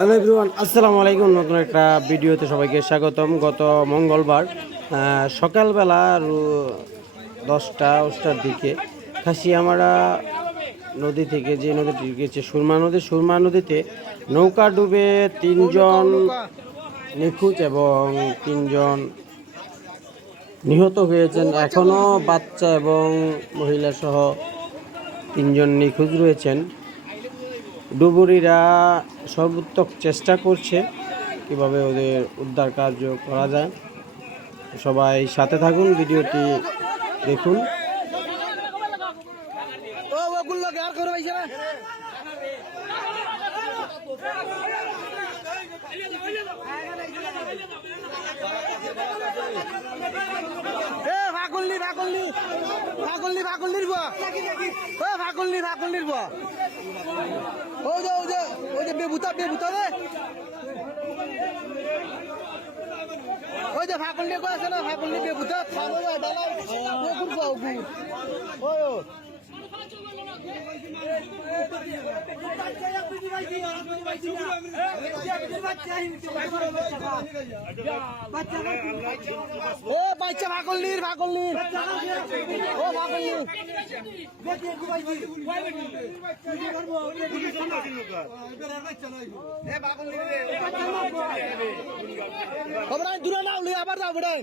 Hello everyone আসসালামু আলাইকুম নতুন একটা ভিডিওতে সবাইকে স্বাগতম। গত মঙ্গলবার সকালবেলা দশটা, দশটার দিকে খাসি আমরা নদী থেকে যে নদীটি গেছে সুরমা নদী, সুরমা নদীতে নৌকা ডুবে তিনজন নিখোঁজ এবং তিনজন নিহত হয়েছেন। এখনও বাচ্চা এবং মহিলা সহ তিনজন নিখোঁজ রয়েছেন। ডুবুরিরা সর্বোত্তক চেষ্টা করছে কীভাবে ওদের উদ্ধার কার্য করা যায়। সবাই সাথে থাকুন, ভিডিওটি দেখুন। ও ওগুলো গার করে পাইছে না এ ফাগুলনি ফাগুলনি ফাগুলনি বুয়া ও ফাগুলনি ফাগুলনির বুয়া ও যে ও যে ওই যে বেবুতা বেবুতা রে ওই যে ফাগুলনি কো আছে না ফাগুলনি বেবুতা খাব ডালা ও গুরবা ও ও ও বাচ্চা ভাগলনির ভাগলনির ও ভাগলনির খবর দূরে না আবার যাও বেড়াই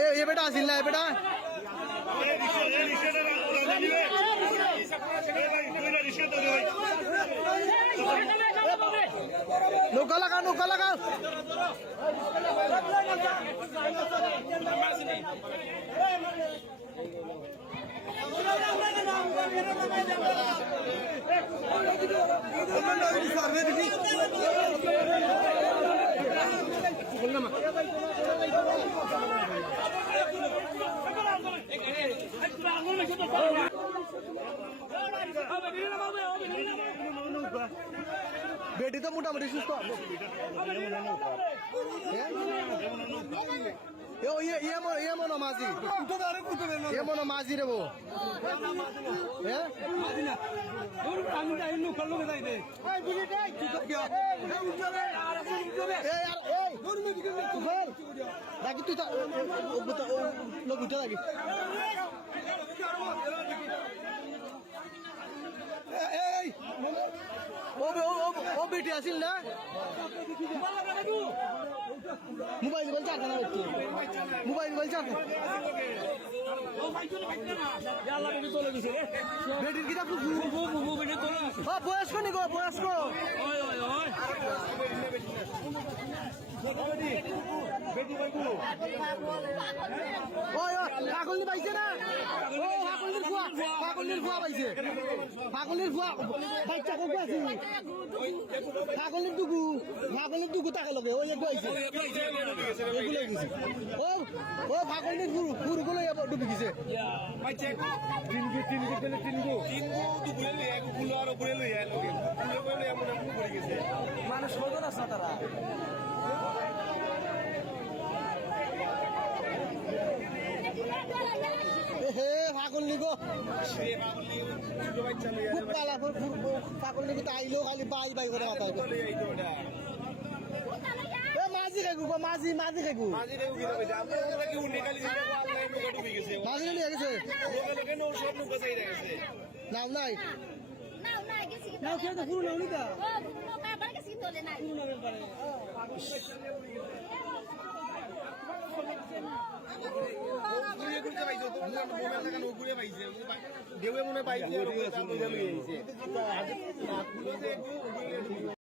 এ এ বেটা আসিল না এ বেটা নৌকা লাগা নৌকা লাগা বেটি তো মোটামুটি সুস্থ। এ, ও ইয়ে ইয়ে ইয়ে মাঝি। মনো মাঝি রে বো রাখি তুই লোক উঠে রাখি এই, ও বেটি আসিল না? মোবাইল বল চার না বেটি মোবাইল বল চার বেটির ও বয়স্ক নি গো, বয়স্ক? পাগলনি পাইছে না? পাগলনির ফুয়া পাইছে। পাগলনির ফুয়া বাচ্চা কো আছে পাগলনির দুগু। পাগলনির দুগু তাকে লগে ওই একটু আইছে। এগুলো গেছে ও ও পাগলনির ফুরু ফুরু গুলো এবার ডুবে গেছে। মানুষ সজন আছে তারা? খুব পালা পাগল নিগো আইলো খালি বাই বাই করে কথা মাঝি খাইগু গো মাঝি মাঝি খাইগু মাঝি নিয়ে গেছে নাম নাই নাও কে তো পুরো নাও নিকা Oh, দেৱে মনে পাইছে